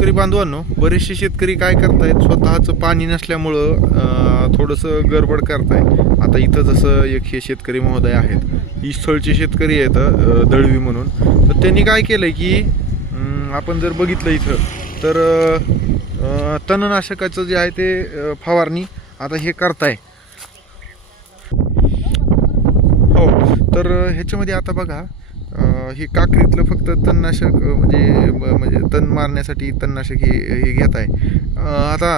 शेतकरी बांधवांनो बरेचसे शेतकरी काय करतायत स्वतःचं पाणी नसल्यामुळं थोडंसं गडबड करताय आता इथं जसं एक हे शेतकरी महोदय आहेत स्थळचे शेतकरी आहेत दळवी म्हणून. तर त्यांनी काय केलं की आपण जर बघितलं इथं तर तणनाशकाचं जे आहे ते फवारणी आता हे करताय. हो तर ह्याच्यामध्ये आता बघा हे काकडीतलं फक्त तणनाशक म्हणजे म्हणजे तण मारण्यासाठी तणनाशक हे हे घेत आहे. आता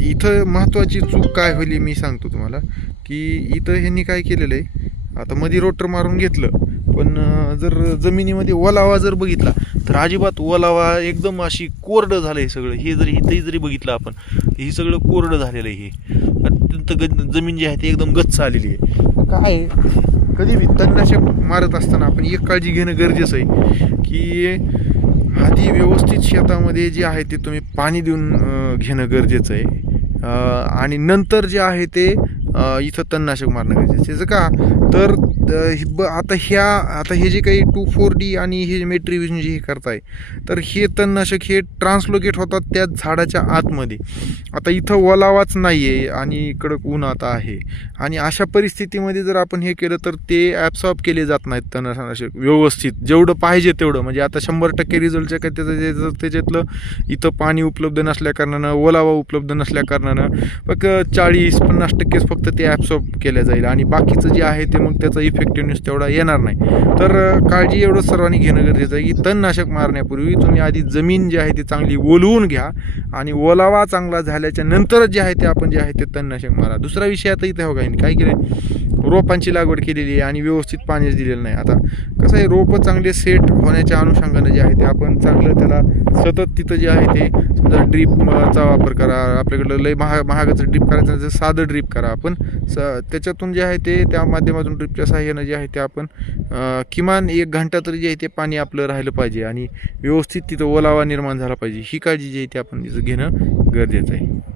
इथं महत्त्वाची चूक काय होईल मी सांगतो तुम्हाला की इथं ह्यांनी काय केलेलं आहे आता मध्ये रोटर मारून घेतलं पण जर जमिनीमध्ये ओलावा जर बघितला तर अजिबात ओलावा एकदम अशी कोरडं झालं आहे सगळं. हे जरी इथंही जरी बघितलं आपण हे सगळं कोरडं झालेलं आहे हे. अत्यंत जमीन जी आहे ती एकदम गच्च आलेली आहे. काय? कधी बी तणनाशक मारत असताना आपण एक काळजी घेणं गरजेचं आहे की आधी व्यवस्थित शेतामध्ये जे आहे ते तुम्ही पाणी देऊन घेणं गरजेचं आहे. आणि नंतर जे आहे ते इथं तणनाशक मारणं गरजेचं आहे. त्याचं का? तर तर ब- आता ह्या आता हे जे काही टू फोर डी आणि हे मेट्रिव्हिजन जे हे करताय तर हे तणनाशक हे ट्रान्सलोकेट होतात त्या झाडाच्या आतमध्ये. आता इथं ओलावाच नाही आहे आणि कडक ऊन आता आहे. आणि अशा परिस्थितीमध्ये जर आपण हे केलं तर ते ॲब्सॉर्ब केले जात नाहीत तणनाशक व्यवस्थित. जेवढं पाहिजे तेवढं. म्हणजे आता शंभर टक्के रिझल्टच्या काय त्याचं त्याच्यातलं इथं पाणी उपलब्ध नसल्याकारणानं ओलावा उपलब्ध नसल्याकारणानं फक्त चाळीस पन्नास टक्केच फक्त ते ॲब्सॉर्ब केल्या जाईल. आणि बाकीचं जे आहे ते मग त्याचा इफेक्टिव्हनेस तेवढा येणार नाही. तर काळजी एवढं सर्वांनी घेणं गरजेचं आहे की तणनाशक मारण्यापूर्वी तुम्ही आधी जमीन जी आहे ती चांगली ओलवून घ्या आणि ओलावा चांगला झाल्याच्या नंतरच जे आहे ते आपण जे आहे ते तणनाशक मारा. दुसरा विषय आता इथे हो काही काय केलं रोपांची लागवड केलेली आहे आणि व्यवस्थित पाणीच दिलेलं नाही. आता कसं आहे रोपं चांगले सेट होण्याच्या अनुषंगानं जे आहे ते आपण चांगलं त्याला सतत तिथं जे आहे ते समजा ड्रीपचा वापर करा आपल्याकडं लय महा महागाचं ड्रीप करायचं साधं ड्रीप करा आपण. स त्याच्यातून जे आहे ते त्या माध्यमातून ड्रीपच्या सहाय्यानं जे आहे ते आपण किमान एक घंटा तरी जे आहे ते पाणी आपलं राहिलं पाहिजे आणि व्यवस्थित तिथं ओलावा निर्माण झाला पाहिजे. ही काळजी जी आहे ती आपण तिथं घेणं गरजेचं आहे.